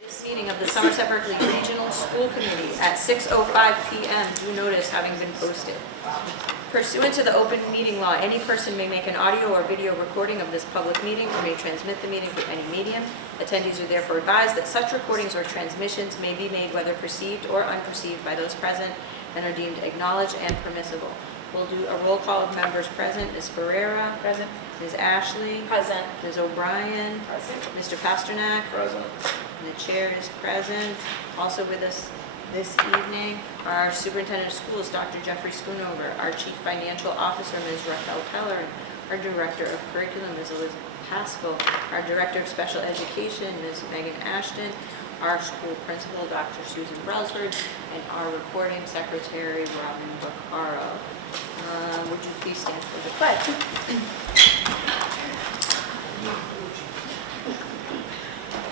This meeting of the Somerset Berkeley Regional School Committee at 6:05 p.m. due notice having been posted. Pursuant to the open meeting law, any person may make an audio or video recording of this public meeting or may transmit the meeting through any medium. Attendees are therefore advised that such recordings or transmissions may be made whether perceived or unperceived by those present and are deemed acknowledged and permissible. We'll do a roll call of members present. Ms. Ferreira. Present. Ms. Ashley. Present. Ms. O'Brien. Present. Mr. Pasternak. Present. And the chair is present. Also with us this evening are our Superintendent of Schools, Dr. Jeffrey Schoonover, our Chief Financial Officer, Ms. Raquel Peller, and our Director of Curriculum, Ms. Elizabeth Haskell, our Director of Special Education, Ms. Megan Ashton, our school principal, Dr. Susan Brelsford, and our recording secretary, Robin Baccaro. Would you please stand for the pledge?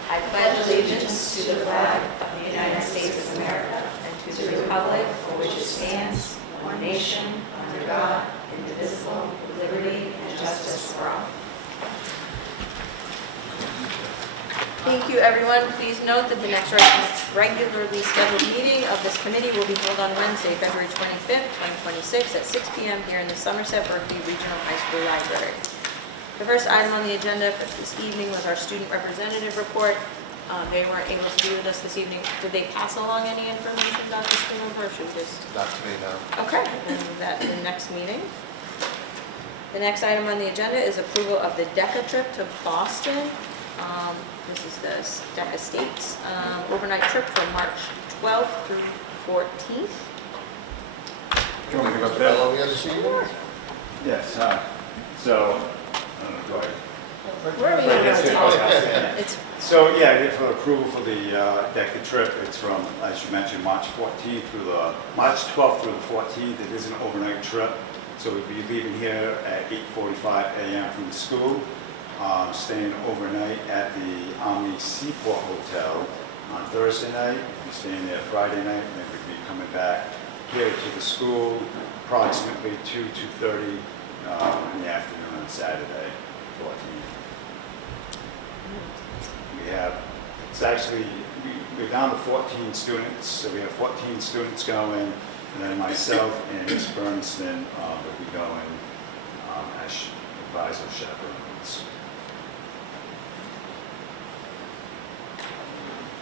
I pledge allegiance to the flag of the United States of America and to the republic for which it stands, one nation, under God, indivisible, with liberty and justice for all. Thank you, everyone. Please note that the next regularly scheduled meeting of this committee will be held on Wednesday, February 25th, 2026 at 6 p.m. here in the Somerset Berkeley Regional High School Library. The first item on the agenda for this evening was our student representative report. They weren't able to be with us this evening. Did they pass along any information, Dr. Schoonover, or should we just? Not to me, no. Okay, then that in the next meeting. The next item on the agenda is approval of the DECA trip to Boston. This is the DECA States overnight trip from March 12th through 14th. Do you want me to go through all the other sheets? Yes, so, go ahead. Where are we going? It's So, yeah, for approval for the DECA trip, it's from, as you mentioned, March 12th through the 14th. It is an overnight trip, so we'll be leaving here at 8:45 a.m. from the school, staying overnight at the Army Seaport Hotel on Thursday night. We'll be staying there Friday night, and then we'll be coming back here to the school approximately 2:30 in the afternoon on Saturday, 14th. We have, it's actually, we're down to 14 students, so we have 14 students going, and then myself and Ms. Bernston will be going as advisor chaperones.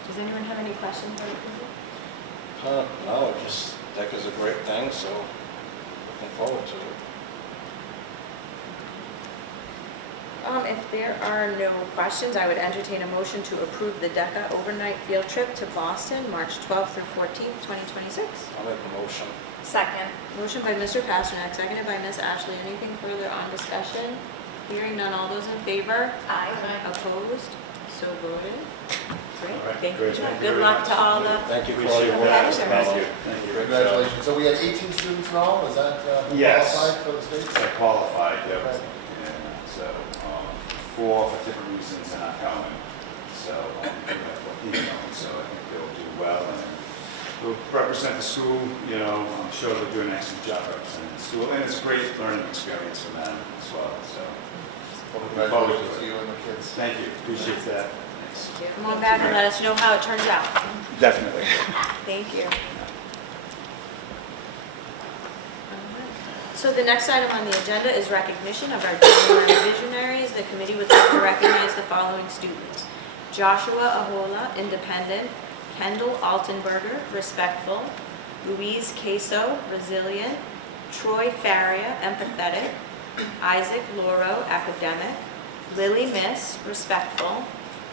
Does anyone have any questions for the principal? No, just DECA's a great thing, so looking forward to it. If there are no questions, I would entertain a motion to approve the DECA overnight field trip to Boston, March 12th through 14th, 2026. I'll make a motion. Second. Motion by Mr. Pasternak, seconded by Ms. Ashley. Anything further on discussion? Hearing none. All those in favor? Aye. Opposed? So voted. Great. All right, Thank great. you. Thank you Good very luck much. to all the. Thank you for all your work. Appreciate it. Thank you. Thank you. Congratulations. So we had 18 students in all, is that Yes. qualified for the states? I qualified, yep. Okay. And so, 4 for different reasons are not going. So, we have 14 going, so I think they'll do well. And they'll represent the school, you know, I'm sure they'll do an excellent job representing the school. And it's a great learning experience for them as well, so. Well, looking forward congratulations to to it. you and the kids. Thank you, appreciate that. Thanks. Come on back and let us know how it turns out. Definitely. Thank you. So the next item on the agenda is recognition of our January visionaries. The committee would like to recognize the following students: Joshua Ahola, independent; Kendall Altenberger, respectful; Louise Queso, resilient; Troy Faria, empathetic; Isaac Loro, academic; Lily Miss, respectful;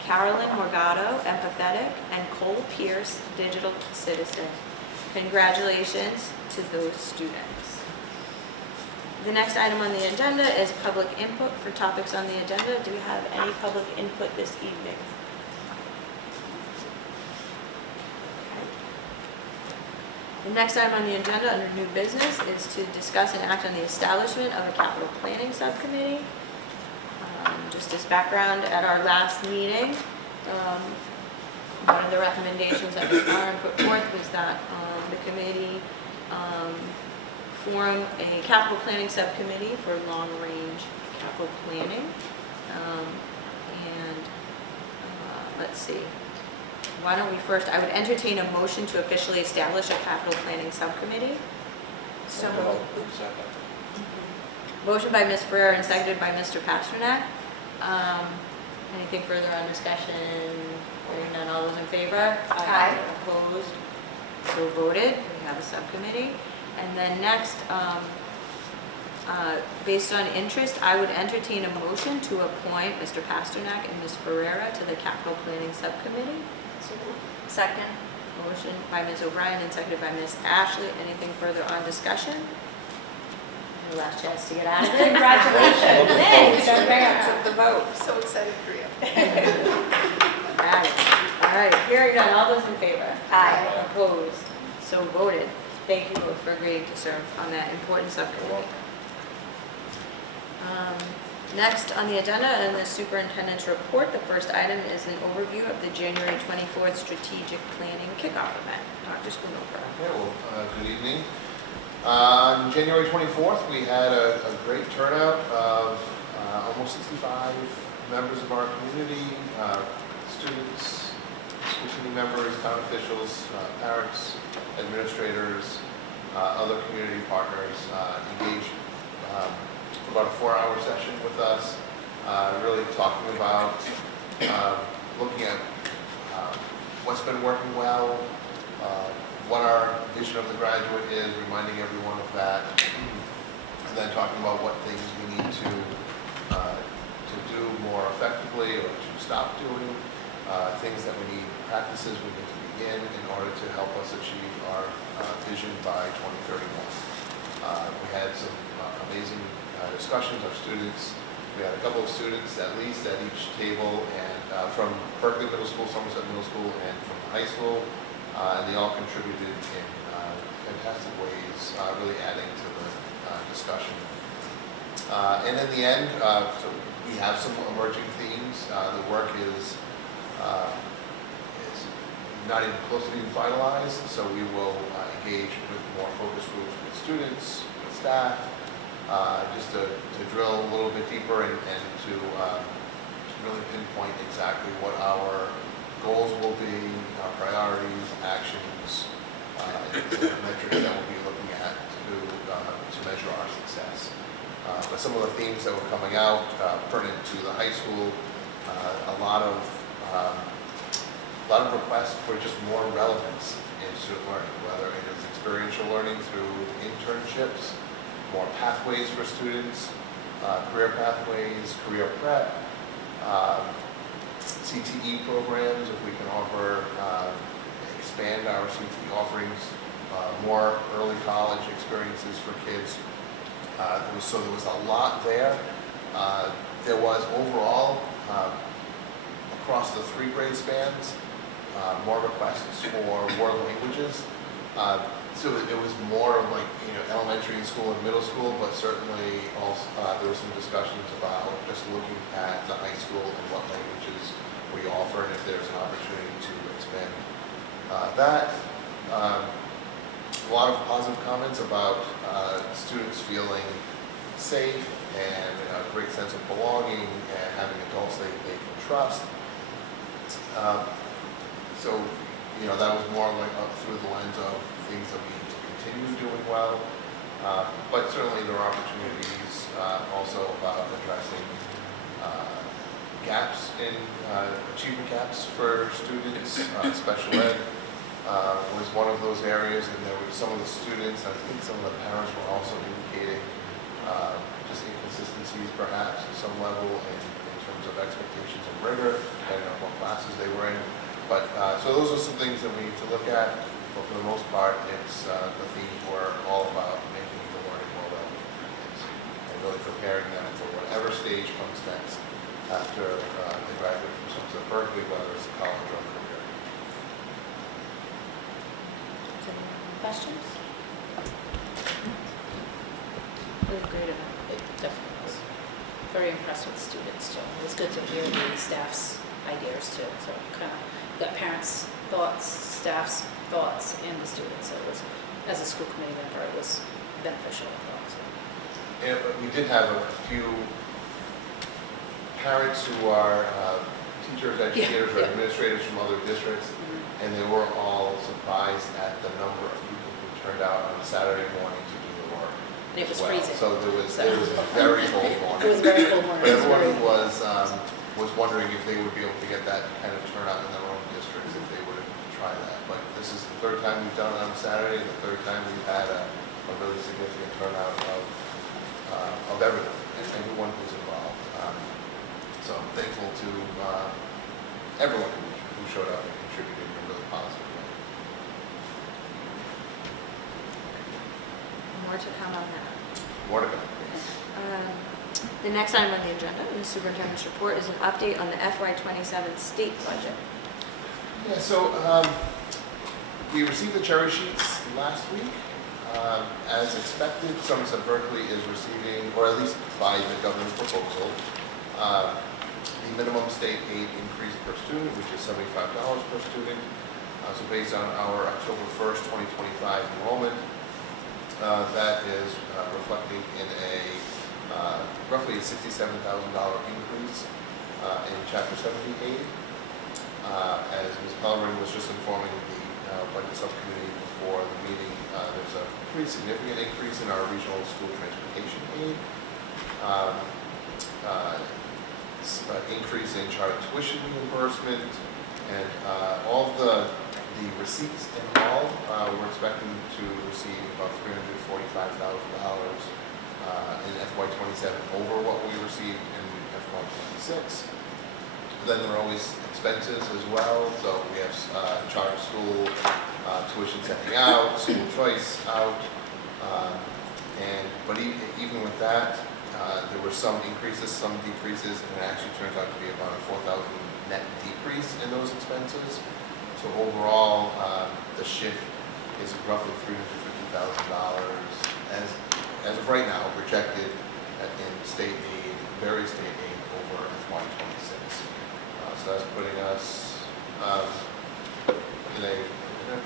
Carolyn Morgado, empathetic; and Cole Pierce, digital citizen. Congratulations to those students. The next item on the agenda is public input for topics on the agenda. Do we have any public input this evening? The next item on the agenda under new business is to discuss and act on the establishment of a capital planning subcommittee. Just as background, at our last meeting, one of the recommendations that Ms. Warren put forth was that the committee form a capital planning subcommittee for long-range capital planning. And let's see. why don't we first, I would entertain a motion to officially establish a capital planning subcommittee. Second. Motion by Ms. Ferrer and seconded by Mr. Pasternak. Anything further on discussion? Hearing none, all those in favor? Aye. Opposed? So voted. We have a subcommittee. And then next, based on interest, I would entertain a motion to appoint Mr. Pasternak and Ms. Ferrera to the capital planning subcommittee. Second. Motion by Ms. O'Brien and seconded by Ms. Ashley. Anything further on discussion? Your last chance to get out of it. Congratulations. Thanks. Don't bring up the vote. So excited for you. Got it. All right, hearing none, all those in favor? Aye. Opposed? So voted. Thank you both for agreeing to serve on that important subcommittee. Next on the agenda, in the superintendent's report, the first item is an overview of the January 24th strategic planning kickoff event. Dr. Schoonover. Okay, well, good evening. On January 24th, we had a great turnout of almost 65 members of our community, students, school committee members, town officials, parents, administrators, other community partners engaged for about a 4-hour session with us, really talking about looking at what's been working well, what our vision of the graduate is, reminding everyone of that, and then talking about what things we need to do more effectively or to stop doing, things that we need, practices we need to begin in order to help us achieve our vision by 2031. We had some amazing discussions. Our students, we had a couple of students at least at each table, and from Berkeley Middle School, Somerset Middle School, and from the high school. And they all contributed in fantastic ways, really adding to the discussion. And in the end, so we have some emerging themes. The work is not even close to being finalized, so we will engage with more focus groups with students, with staff, just to drill a little bit deeper and to really pinpoint exactly what our goals will be, our priorities, actions, and the metrics that we'll be looking at to measure our success. But some of the themes that were coming out pertinent to the high school, a lot of requests for just more relevance in student learning, whether it is experiential learning through internships, more pathways for students, career pathways, career prep, CTE programs, if we can offer, expand our CTE offerings, more early college experiences for kids. So there was a lot there. There was overall, across the 3 grade spans, more requests for world languages. So it was more of like, elementary school and middle school, but certainly also there were some discussions about just looking at the high school and what languages we offer and if there's an opportunity to expand that. A lot of positive comments about students feeling safe and a great sense of belonging and having adults they can trust. So, that was more like up through the lens of things that we need to continue doing well. But certainly there are opportunities also about addressing gaps in achievement gaps for students. Special ed was one of those areas, and there were some of the students, and I think some of the parents were also indicating just inconsistencies perhaps at some level in terms of expectations and rigor, depending on what classes they were in. But so those are some things that we need to look at, but for the most part, it's the themes were all about making the learning more relevant for kids and really preparing them for whatever stage comes next after they graduate from Somerset Berkeley, whether it's a college or a career. Questions? It was a great event. It definitely was. Very impressed with students too. It was good to hear the staff's ideas too. So kind of got parents' thoughts, staff's thoughts, and the students. So it was, as a school committee member, it was beneficial, I thought. So. And we did have a few parents who are teachers, educators, or yeah. administrators from other districts, and they were all surprised at the number of people who turned out on a Saturday morning to do the work. And it was as well. freezing. So it was So- a very cold morning. It was very cold morning. But It was everyone very- was wondering if they would be able to get that kind of turnout in their own districts if they were to try that. But this is the third time we've done it on a Saturday, and the third time we've had a really significant turnout of everyone, and everyone who's involved. So I'm thankful to everyone who showed up and contributed in a really positive way. More to come on that. More to go. The next item on the agenda, the superintendent's report, is an update on the FY27 state budget. Yeah, so we received the cherry sheets last week. As expected, Somerset Berkeley is receiving, or at least by the governor's proposal, the minimum state aid increase per student, which is $75 per student. So based on our October 1st, 2025 enrollment, that is reflecting in a roughly a $67,000 increase in Chapter 70 aid. As Ms. Pellerin was just informing the budget subcommittee before the meeting, there's a pretty significant increase in our regional school transportation aid. Increase in charter tuition reimbursement, and all the receipts in all, we're expecting to receive about $345,000 in FY27 over what we received in FY26. Then there are always expenses as well, so we have charter school, tuition sending out, school choice out, but even with that, there were some increases, some decreases, and it actually turns out to be about a $4,000 net decrease in those expenses. So overall, the shift is roughly $350,000 as of right now, projected in state aid, various state aid over FY26. So that's putting us in a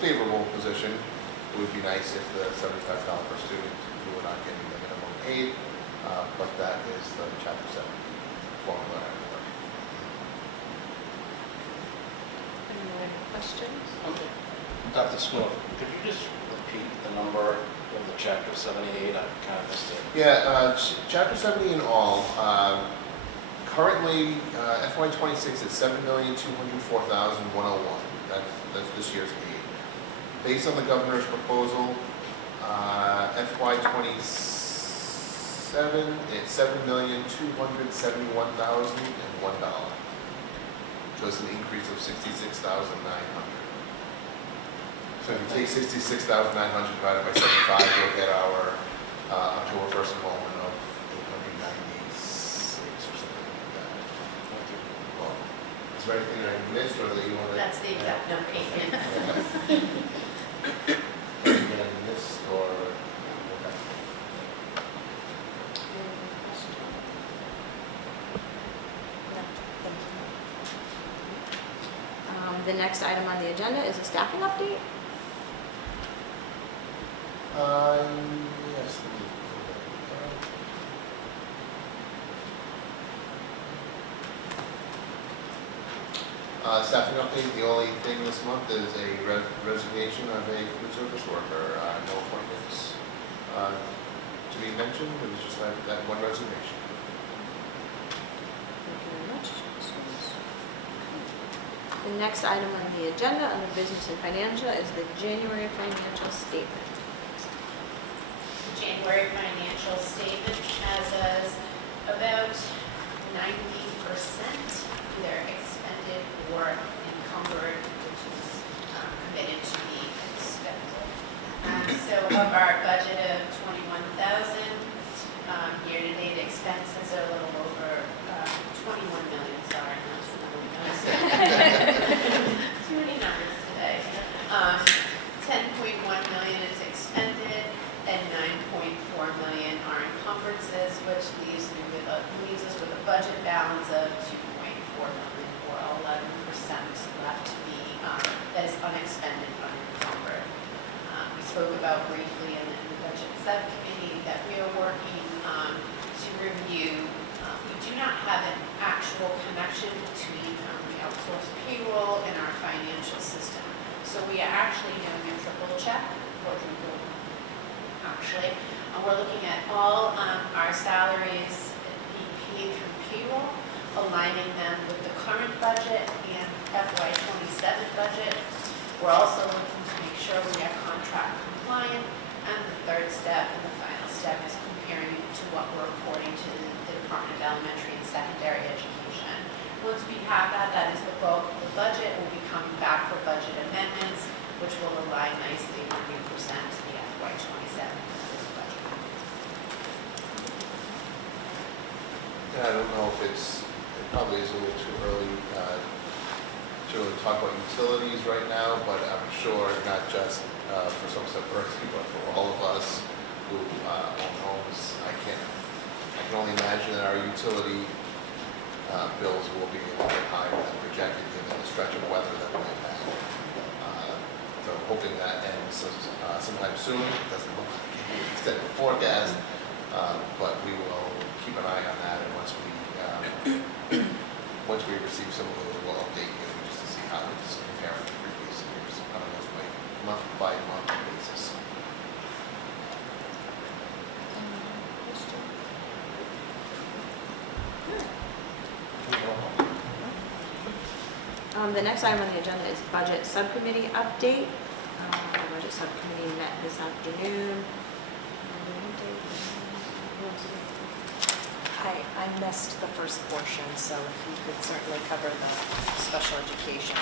favorable position. It would be nice if the $75 per student, we were not getting the minimum aid, but that is the Chapter 7 formula at work. Any other questions? Okay. Dr. Smith, could you just repeat the number of the Chapter 78? I kind of missed it. Yeah, Chapter 70 in all, currently FY26 is $7,204,101. That's this year's aid. Based on the governor's proposal, FY27 it's $7,271,001. So it's an increase of $66,900. So if you take $66,900 divided by 75, you'll get our October 1st enrollment of 896 or something like that. Well, is there anything I missed or that you want to? That's the exact number, 8 minutes. Anything I missed or? Okay. The next item on the agenda is a staffing update. Yes. Staffing update, the only thing this month is a resignation of a food service worker. No appointments to be mentioned, it was just that one resignation. Thank you very much. The next item on the agenda under business and financial is the January financial statement. The January financial statement has us about 90% either expended or encumbered, which is committed to be expended. So of our budget of 21,000, year-to-date expenses are a little over 21 million, sorry, not 21 million. Too many numbers today. 10.1 million is expended and 9.4 million are encumbrances, which leaves us with a budget balance of 2.4 million, or 11% left to be, that is unexpended, unencumbered. We spoke about briefly in the budget subcommittee that we are working to review. We do not have an actual connection between outsourced payroll in our financial system. So we are actually doing a triple check, quadruple, actually. And we're looking at all our salaries being paid through payroll, aligning them with the current budget and FY27 budget. We're also looking to make sure we are contract compliant. And the third step and the final step is comparing it to what we're reporting to the Department of Elementary and Secondary Education. Once we have that, that is the bulk of the budget. We'll be coming back for budget amendments, which will align nicely when we present the FY27 budget. Yeah, I don't know if it probably is a little too early to really talk about utilities right now, but I'm sure not just for Somerset Berkeley, but for all of us who own homes, I can only imagine that our utility bills will be a little bit higher than projected given the stretch of weather that we've had. So hoping that ends sometime soon. It doesn't look like an extended forecast, but we will keep an eye on that, and once we receive some of those, we'll update you just to see how it's comparing to previous years on a month-by-month basis. The next item on the agenda is budget subcommittee update. The budget subcommittee met this afternoon. I missed the first portion, so if you could certainly cover the special education.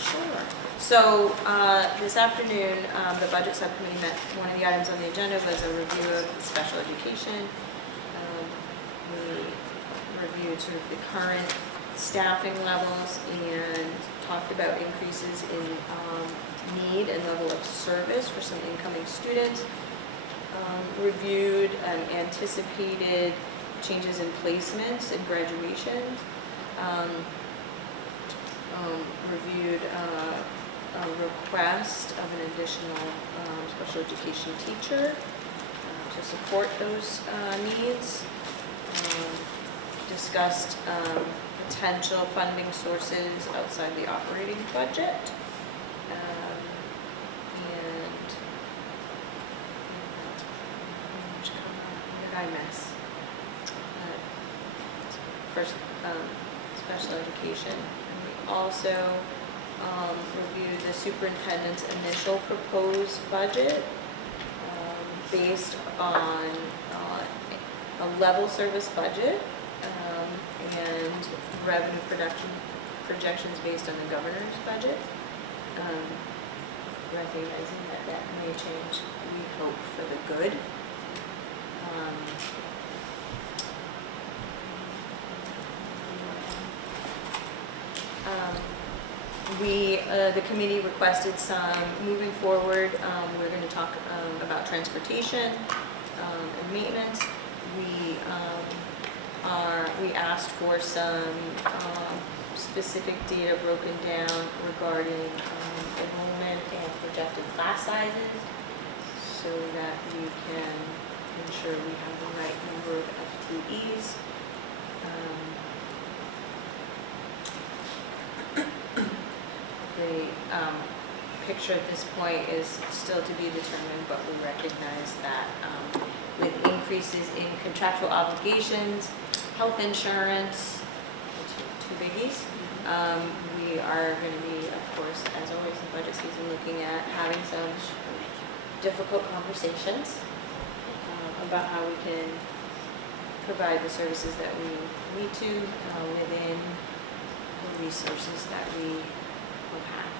Sure. So this afternoon, the budget subcommittee met. One of the items on the agenda was a review of special education. We reviewed sort of the current staffing levels and talked about increases in need and level of service for some incoming students. Reviewed anticipated changes in placements and graduations. Reviewed a request of an additional special education teacher to support those needs. Discussed potential funding sources outside the operating budget. What did I miss? First, special education. And we also reviewed the superintendent's initial proposed budget based on a level service budget and revenue projections based on the governor's budget. Recognizing that may change, we hope, for the good. The committee requested some, moving forward, we're going to talk about transportation and maintenance. We asked for some specific data broken down regarding enrollment and projected class sizes so that we can ensure we have the right number of FTEs. The picture at this point is still to be determined, but we recognize that with increases in contractual obligations, health insurance, two biggies, we are going to be, of course, as always in budget season, looking at having some difficult conversations about how we can provide the services that we need to within the resources that we will have.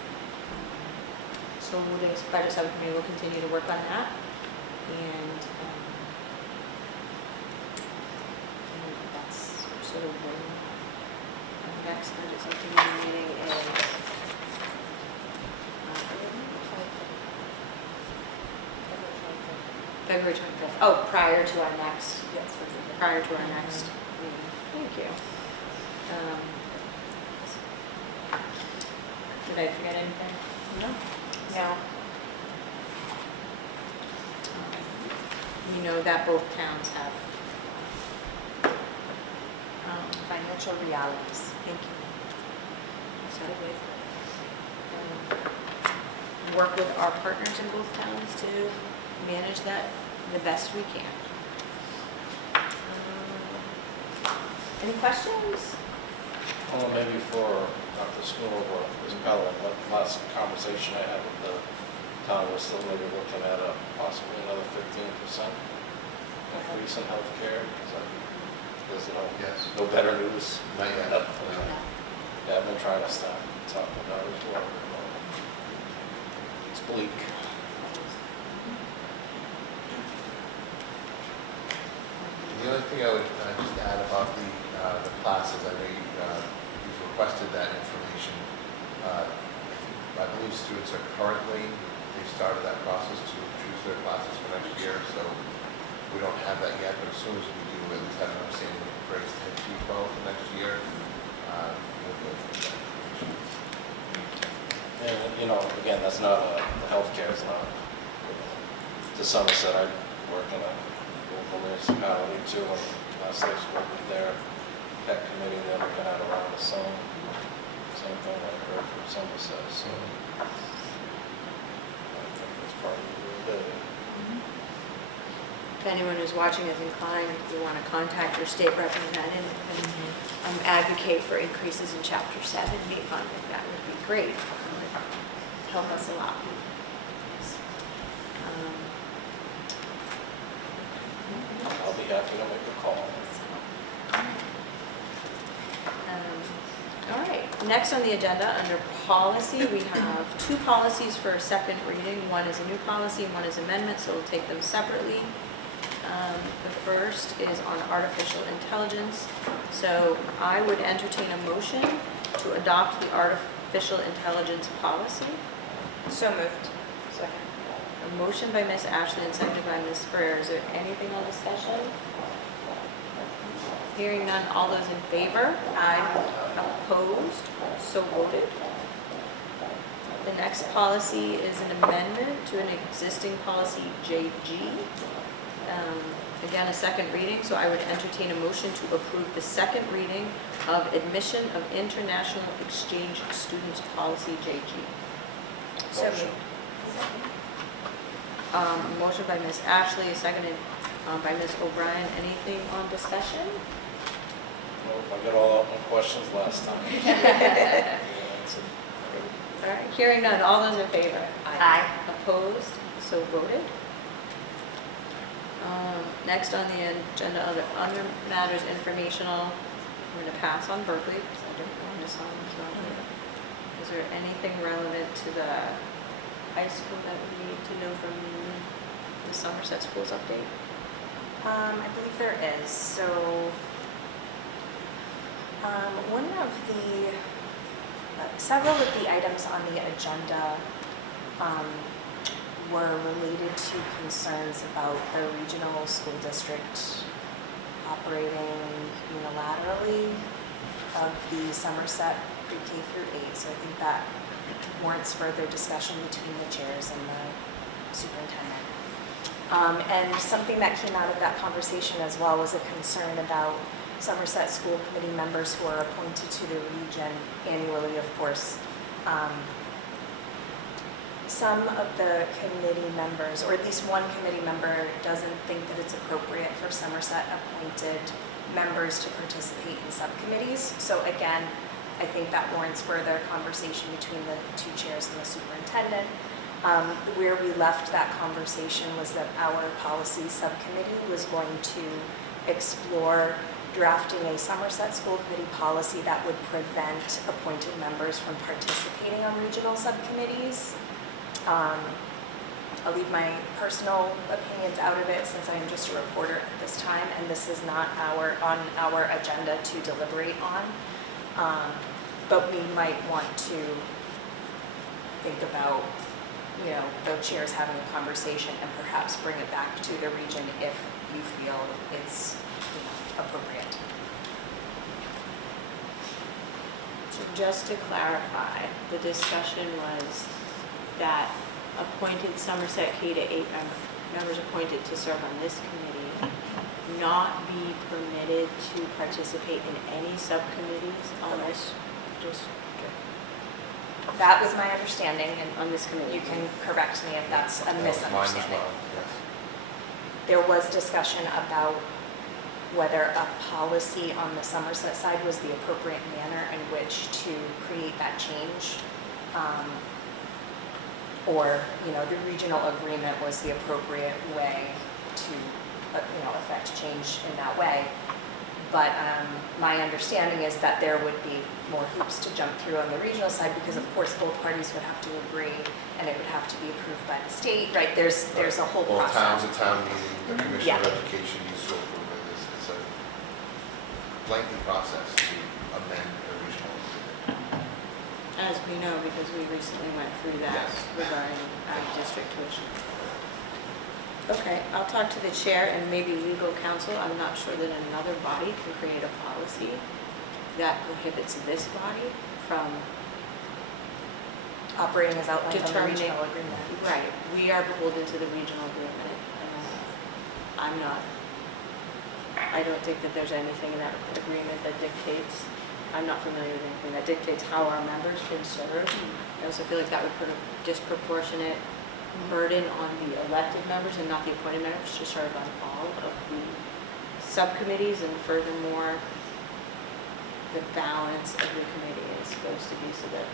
So the budget subcommittee will continue to work on that, and that's sort of when our next budget subcommittee meeting is. February 25th. Oh, prior to our next. Yes, Prior to our next meeting. Thank you. Did I forget anything? No. No. You know that both towns have Financial realities. Thank you. It's a good way for Work with our partners in both towns to manage that the best we can. Any questions? Well, maybe for Dr. School or Ms. Pellin, but last conversation I had with the town was still maybe looking at possibly another 15% increase in healthcare, because there's Yes. no better news. Not yet. Yeah, I've been trying to stop talking about it as well. It's bleak. The only thing I would just add about the classes, I know you've requested that information. I believe students are currently, they've started that process to choose their classes for next year, so we don't have that yet, but as soon as we do, at least have an understanding of grades 10 to 12 for next year, we'll go through that information. And, again, that's not, the healthcare is not, to Somerset, I work in a local municipality too, and last I spoke with their pet committee, they're looking at around the same thing I heard from Somerset, so I think that's probably really good. If anyone who's watching is inclined, if you want to contact your state representative and advocate for increases in Chapter 7 B funding, that would be great. It would help us a lot. I'll be happy to make a call. All right, next on the agenda, under policy, we have two policies for second reading. One is a new policy and one is amendment, so we'll take them separately. The first is on artificial intelligence. So I would entertain a motion to adopt the artificial intelligence policy. So moved. Second. A motion by Ms. Ashley and seconded by Ms. Ferrer. Is there anything on discussion? Hearing none, all those in favor? Aye. Opposed? So voted. The next policy is an amendment to an existing policy, JG. Again, a second reading, so I would entertain a motion to approve the second reading of admission of international exchange students policy, JG. So Motion. moved. Motion by Ms. Ashley, seconded by Ms. O'Brien. Anything on discussion? Nope, I got all my questions last time. Yeah, it's All right, hearing none, all those in favor? Aye. Opposed? So voted. Next on the agenda, other matters informational, I'm going to pass on Berkeley because I didn't want to sign as well. Is there anything relevant to the high school that we need to know from the Somerset Schools update? I believe there is. So one of the, several of the items on the agenda were related to concerns about the regional school district operating unilaterally of the Somerset pre-K through 8. So I think that warrants further discussion between the chairs and the superintendent. And something that came out of that conversation as well was a concern about Somerset School Committee members who are appointed to the region annually, of course. Some of the committee members, or at least one committee member, doesn't think that it's appropriate for Somerset appointed members to participate in subcommittees. So again, I think that warrants further conversation between the two chairs and the superintendent. Where we left that conversation was that our policy subcommittee was going to explore drafting a Somerset School Committee policy that would prevent appointed members from participating on regional subcommittees. I'll leave my personal opinions out of it since I'm just a reporter at this time, and this is not on our agenda to deliberate on. But we might want to think about, the chairs having a conversation and perhaps bring it back to the region if you feel it's appropriate. So just to clarify, the discussion was that appointed Somerset K-8 members appointed to serve on this committee not be permitted to participate in any subcommittees on this. That was my understanding, and on this committee. you can correct me if that's a That was mine as misunderstanding. well, yes. There was discussion about whether a policy on the Somerset side was the appropriate manner in which to create that change. Or, the regional agreement was the appropriate way to, affect change in that way. But my understanding is that there would be more hoops to jump through on the regional side because of course both parties would have to agree and it would have to be approved by the state, right? There's a whole Both towns, process. a town meeting, the Commissioner of Yeah. Education needs to approve it. It's a lengthy process to amend a regional agreement. As we know, because we recently went through that Yes. regarding district tuition. Okay, I'll talk to the chair and maybe legal counsel. I'm not sure that another body can create a policy that prohibits this body from Operating as outlined on the determining. regional agreement. Right, we are beholden to the regional agreement. I'm not, I don't think that there's anything in that agreement that dictates, I'm not familiar with anything that dictates how our members should serve. I also feel like that would put a disproportionate burden on the elected members and not the appointed members to serve on all of the subcommittees, and furthermore, the balance of the committee is supposed to be so that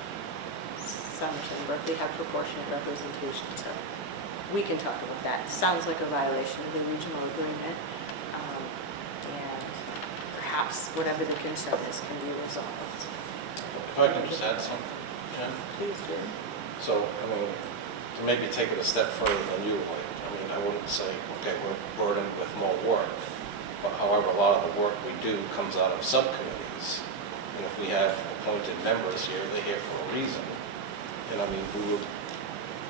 Somerset and Berkeley have proportionate representation. So we can talk about that. Sounds like a violation of the regional agreement, and perhaps whatever the concern is can be resolved. If I can just add something, Jen? Please do. So, to maybe take it a step further than you would, I wouldn't say, okay, we're burdened with more work. But however, a lot of the work we do comes out of subcommittees. And if we have appointed members here, they're here for a reason. And we would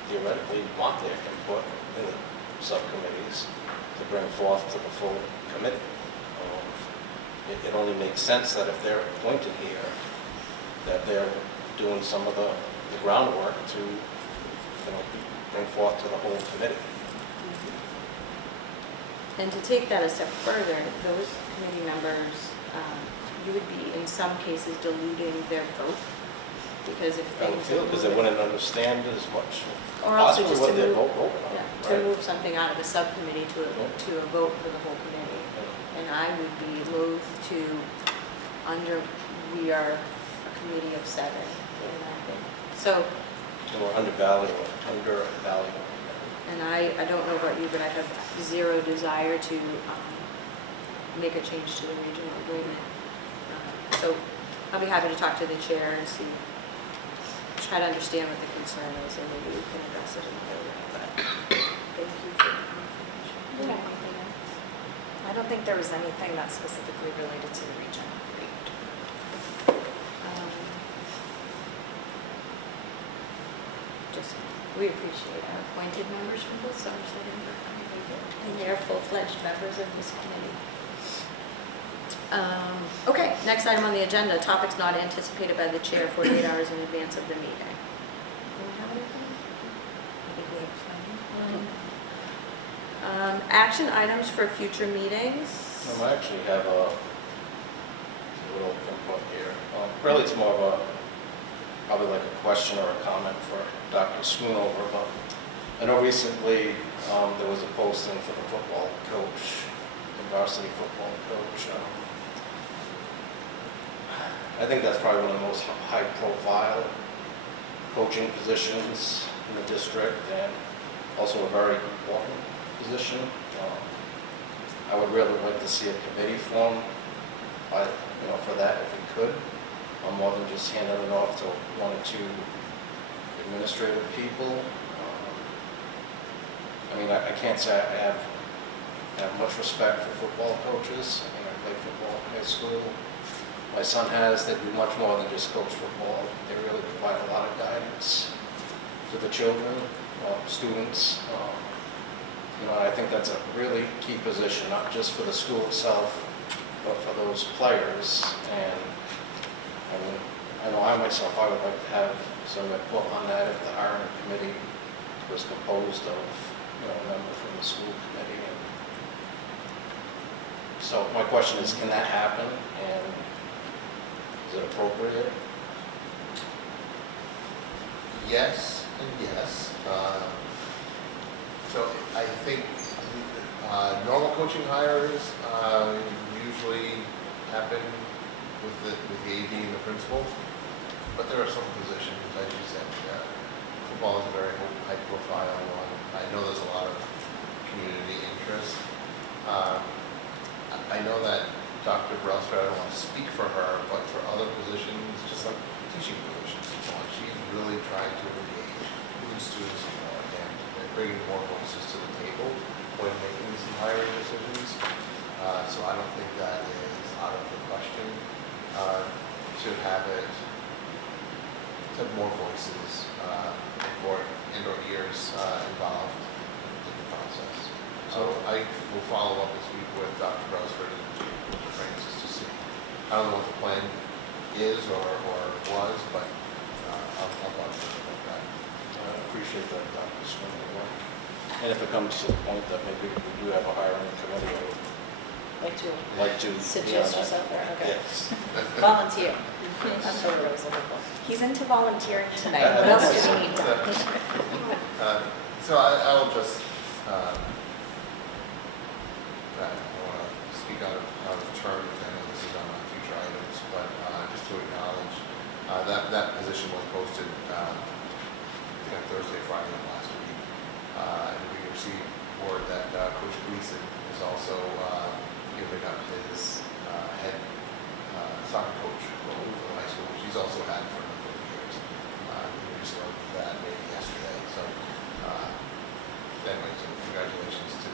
theoretically want their input in the subcommittees to bring forth to the full committee. It only makes sense that if they're appointed here, that they're doing some of the groundwork to bring forth to the whole committee. And to take that a step further, those committee members, you would be in some cases diluting their vote, because if I would things feel, are because they moving- wouldn't understand as much, Or also possibly just what to their move, vote voted on. yeah, to right? move something out of the subcommittee to a vote for the whole committee. And I would be moved to, we are a committee of 7, and I think, so, And we're undervaluing. and I don't know about you, but I have zero desire to make a change to the regional agreement. So I'll be happy to talk to the chair and see, try to understand what the concern is, and maybe we can address it another way, but thank you for the information. Yeah. Anything else? I don't think there was anything that's specifically related to the region. Just, we appreciate our appointed members from both Somerset and Berkeley, and they are full-fledged members of this committee. Okay, next item on the agenda, topics not anticipated by the chair 48 hours in advance of the meeting. Do we have anything? I think we have plenty. Action items for future meetings. I actually have a little input here. Really, it's more of probably like a question or a comment for Dr. Schoonover. But I know recently there was a posting for the football coach, the varsity football coach. I think that's probably one of the most high-profile coaching positions in the district, and also a very important position. I would really like to see a committee formed, for that if we could, more than just handing it off to 1 or 2 administrative people. I can't say I have much respect for football coaches. I played football in high school. My son has. They do much more than just coach football. They really provide a lot of guidance to the children, students. I think that's a really key position, not just for the school itself, but for those players. And I know I myself, I would like to have some input on that if the hiring committee was composed of, a member from the school committee. And so my question is, can that happen? And is it appropriate? yes and yes. So I think normal coaching hires usually happen with the AD and the principal, but there are some positions, as you said, football is a very high profile one. I know there's a lot of community interest. I know that Dr. Brailsford, I don't want to speak for her, but for other positions, just like teaching positions and so on, she's really trying to engage with students more and bringing more voices to the table when making some hiring decisions. So I don't think that is out of the question to have it, to have more voices or ears involved in the process. So I will follow up this week with Dr. Brailsford and Mr. Francis to see. I don't know what the plan is or was, but I'll talk to them about that. I appreciate that, Dr. Swindle. And if it comes to the point that maybe we do have a hiring committee, I would like to. Suggest yourself there, okay. Yes. Volunteer. That's what I was looking for. He's into volunteering tonight. What else do we need? So I will just, I don't want to speak out of turn, because I know this is on my future items, but just to acknowledge that position was posted Thursday, Friday of last week. And we received word that Coach Gleason is also giving up his head soccer coach role for the high school, which he's also had for a number of years. We just learned that maybe yesterday. So anyway, so congratulations to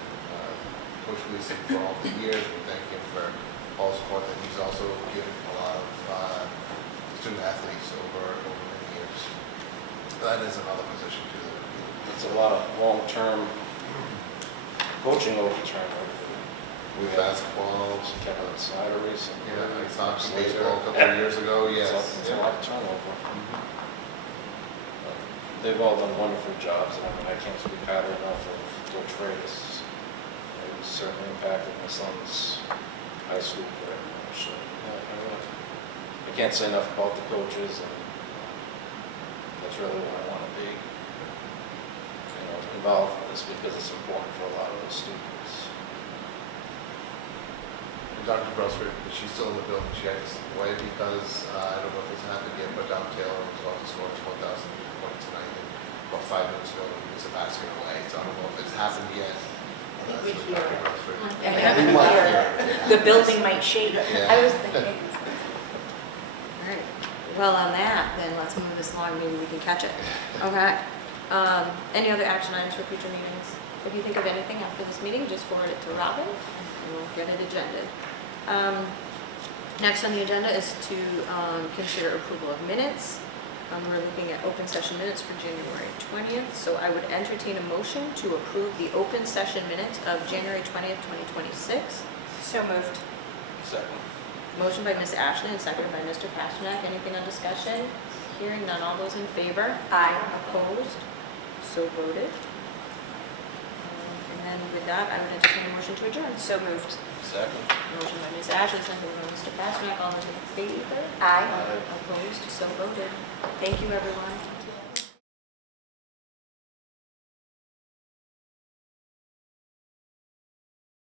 Coach Gleason for all the years. We thank him for all the support that he's also given a lot of student athletes over many years. That is another position too. It's a lot of long-term coaching overturn. With basketball, Kevin Snyder recently. yeah, I saw some baseball a couple of years ago, yes. It's a lot of turnover. They've all done wonderful jobs, and I mean, I can't speak highly enough of Coach Reyes. He certainly impacted my son's high school career. So, I can't say enough about the coaches, and that's really what I want to be, involved in this because it's important for a lot of the students. And Dr. Brailsford, she's still in the building. She had to step away because I don't know if it's happened yet, but Dr. Taylor was about to score 1,000 points tonight, and about 5 minutes ago he was a basket away. So I don't know if it's happened yet. think we That's hear what it. Dr. Brailsford- And Yeah, we might hear it. the building might shake. Yeah. I was thinking. All right, well, on that, then let's move this along, maybe we can catch it. Okay. Any other action items for future meetings? If you think of anything after this meeting, just forward it to Robin, and we'll get it agended. Next on the agenda is to consider approval of minutes. We're looking at open session minutes for January 20th, so I would entertain a motion to approve the open session minutes of January 20th, 2026. So moved. Second. Motion by Ms. Ashland and seconded by Mr. Pasternak. Anything on discussion? Hearing none. All those in favor? Aye. Opposed? So voted. And then with that, I would entertain a motion to adjourn. So moved. Second. Motion by Ms. Ashland, seconded by Mr. Pasternak. All those in favor? Aye. Aye. Opposed? So voted. Thank you, everyone.